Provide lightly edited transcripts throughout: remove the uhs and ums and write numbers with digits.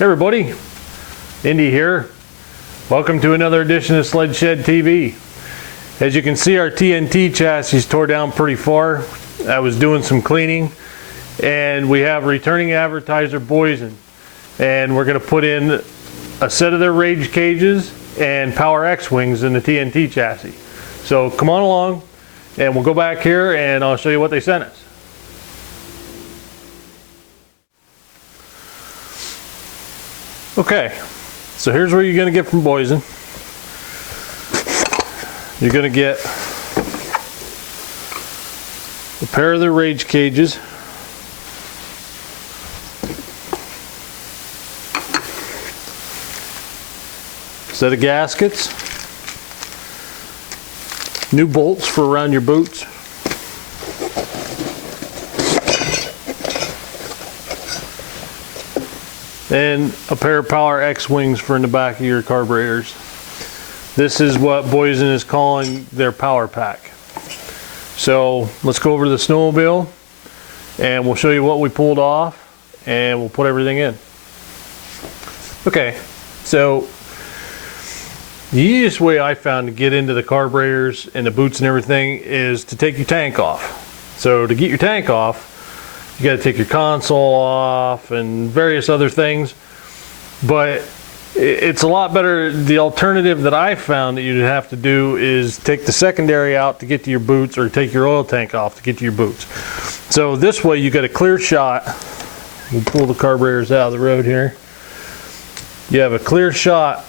Hey everybody, Indy here. Welcome to another edition of Sled Shed TV. As you can see, our TNT chassis tore down pretty far. I was doing some cleaning, and we have returning advertiser Boyesen, and we're going to put in a set of their rage cages and power X-wings in the TNT chassis. So come on along, and we'll go back here and I'll show you what they sent us. Okay, so here's what you're going to get from Boyesen. You're going to get a pair of their rage cages, set of gaskets, new bolts for around your boots, and a pair of power X-wings for in the back of your carburetors. This is what Boyesen is calling their power pack. So let's go over to the snowmobile and we'll show you what we pulled off and we'll put everything in. Okay, so the easiest way I found to get into the carburetors and the boots and everything is to take your tank off. So to get your tank off, you got to take your console off and various other things, but it's a lot better. The alternative that I found that you'd have to do is take the secondary out to get to your boots, or take your oil tank off to get to your boots. So this way you got a clear shot. We'll pull the carburetors out of the road here. You have a clear shot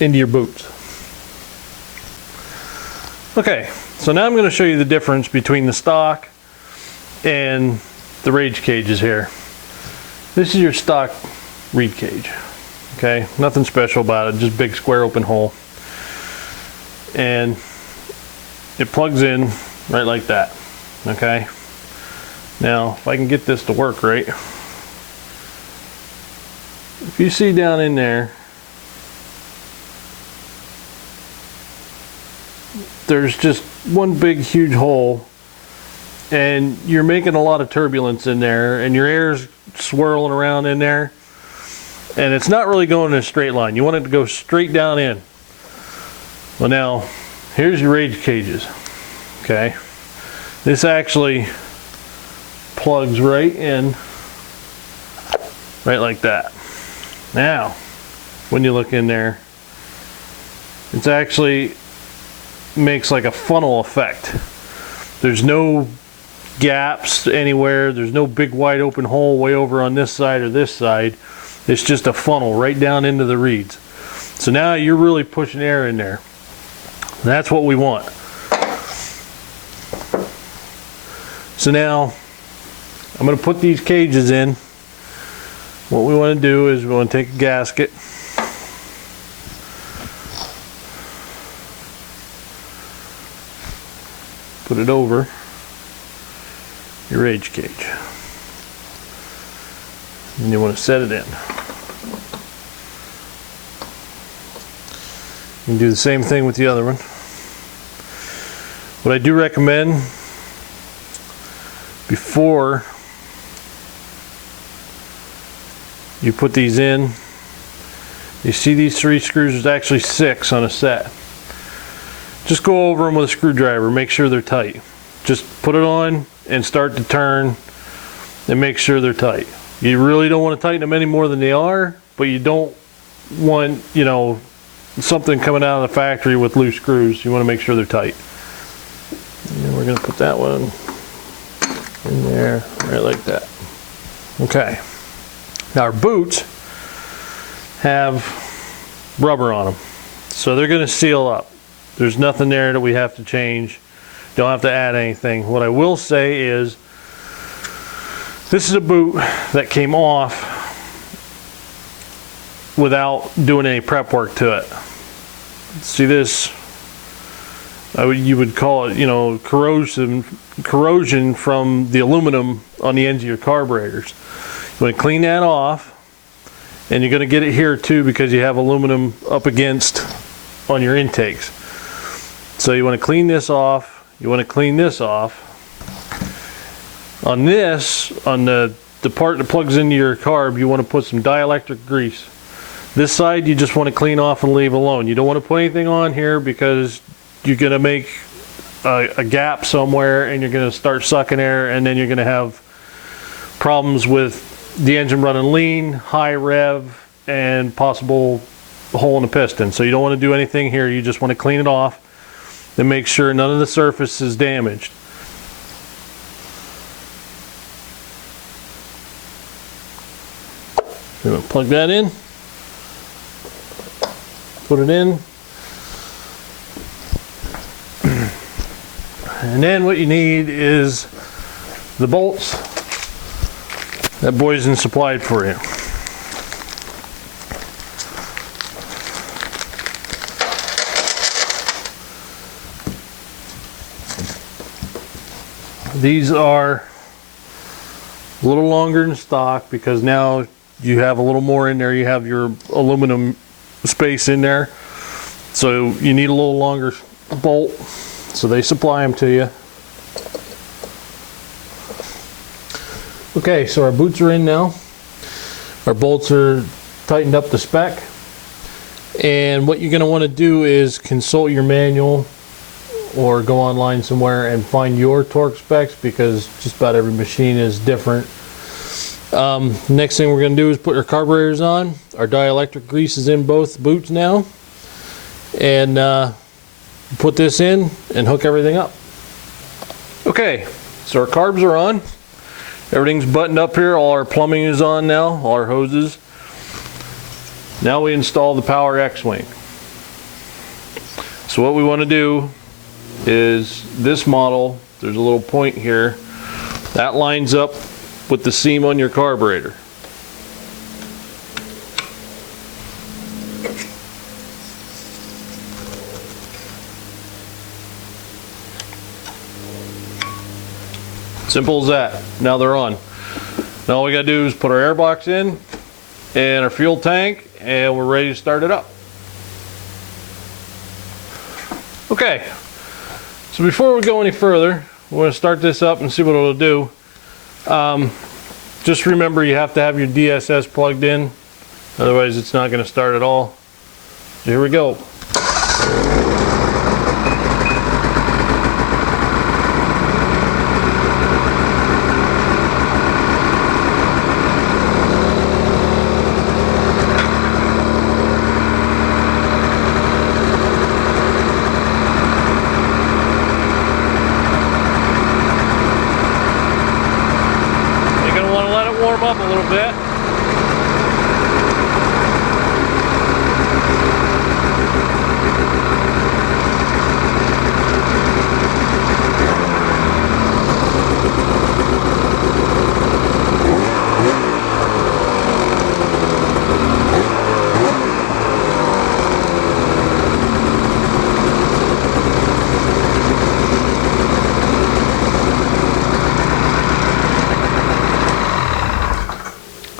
into your boots. Okay, so now I'm going to show you the difference between the stock and the rage cages here. This is your stock reed cage. Okay, nothing special about it, just big square open hole. And it plugs in right like that. Okay, now if I can get this to work right, if you see down in there, there's just one big huge hole, and you're making a lot of turbulence in there, and your air's swirling around in there, and it's not really going in a straight line. You want it to go straight down in. Well, now here's your rage cages. Okay, this actually plugs right in, right like that. Now when you look in there, it's actually makes like a funnel effect. There's no gaps anywhere. There's no big wide open hole way over on this side or this side. It's just a funnel right down into the reeds. So now you're really pushing air in there. That's what we want. So now I'm going to put these cages in. What we want to do is we want to take a gasket, put it over your rage cage, and you want to set it in. You can do the same thing with the other one. What I do recommend, before you put these in, you see these 3 screws, there's actually 6 on a set. Just go over them with a screwdriver, make sure they're tight. Just put it on and start to turn and make sure they're tight. You really don't want to tighten them any more than they are, but you don't want, you know, something coming out of the factory with loose screws. You want to make sure they're tight. And we're going to put that one in there, right like that. Okay. Now our boots have rubber on them, so they're going to seal up. There's nothing there that we have to change. Don't have to add anything. What I will say is, this is a boot that came off without doing any prep work to it. See this? You would call it, you know, corrosion from the aluminum on the ends of your carburetors. You want to clean that off, and you're going to get it here too because you have aluminum up against on your intakes. So you want to clean this off. You want to clean this off. On this, on the the part that plugs into your carb, you want to put some dielectric grease. This side you just want to clean off and leave alone. You don't want to put anything on here because you're going to make a gap somewhere and you're going to start sucking air, and then you're going to have problems with the engine running lean, high rev, and possible hole in the piston. So you don't want to do anything here. You just want to clean it off and make sure none of the surface is damaged. I'm going to plug that in, put it in, and then what you need is the bolts that Boyesen supplied for you. These are a little longer than stock because now you have a little more in there. You have your aluminum space in there, so you need a little longer bolt, so they supply them to you. Okay, so our boots are in now. Our bolts are tightened up to spec, and what you're going to want to do is consult your manual or go online somewhere and find your torque specs, because just about every machine is different. Next thing we're going to do is put our carburetors on. Our dielectric grease is in both boots now, and put this in and hook everything up. Okay, so our carbs are on. Everything's buttoned up here. All our plumbing is on now, all our hoses. Now we install the power X-Wing. So what we want to do is this model, there's a little point here that lines up with the seam on your carburetor. Simple as that. Now they're on. Now all we gotta do is put our airbox in and our fuel tank, and we're ready to start it up. Okay, so before we go any further, we're going to start this up and see what it'll do. Just remember, you have to have your DSS plugged in, otherwise it's not going to start at all. So here we go. Up a little bit.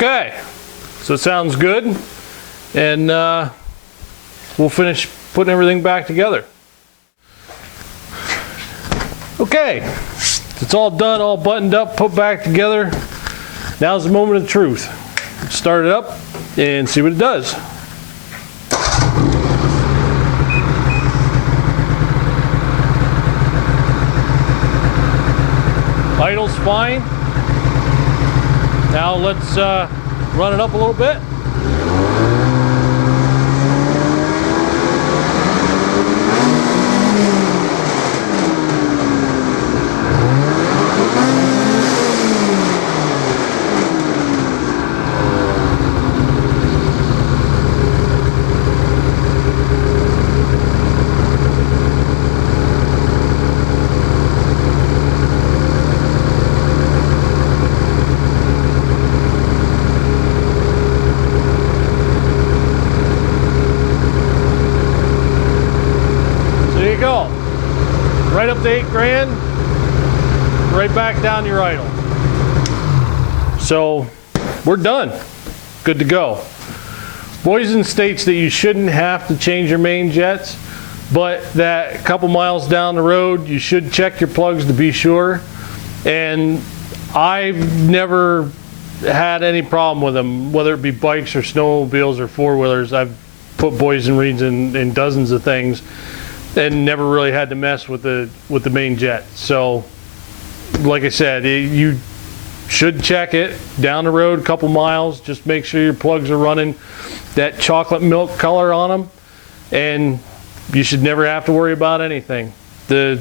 Okay, so it sounds good, and we'll finish putting everything back together. Okay, it's all done, all buttoned up, put back together. Now's the moment of truth. Start it up and see what it does. Idle's fine. Now let's run it up a little bit. Right up to 8 grand, right back down your idle. So we're done, good to go. Boyesen states that you shouldn't have to change your main jets, but that a couple miles down the road you should check your plugs to be sure. And I've never had any problem with them, whether it be bikes or snowmobiles or four-wheelers. I've put Boyesen reeds in dozens of things and never really had to mess with the main jet. So like I said, you should check it down the road a couple miles. Just make sure your plugs are running that chocolate milk color on them, and you should never have to worry about anything. The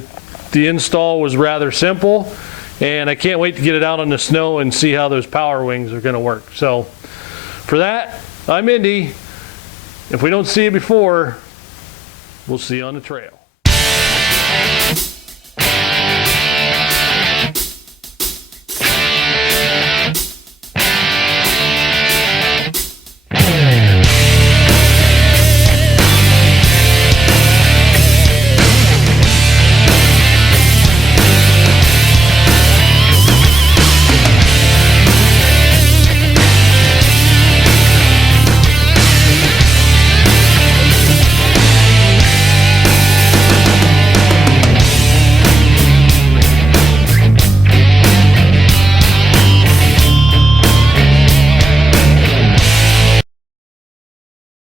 install was rather simple, and I can't wait to get it out on the snow and see how those power wings are going to work. So for that, I'm Indy. If we don't see you before, we'll see you on the trail.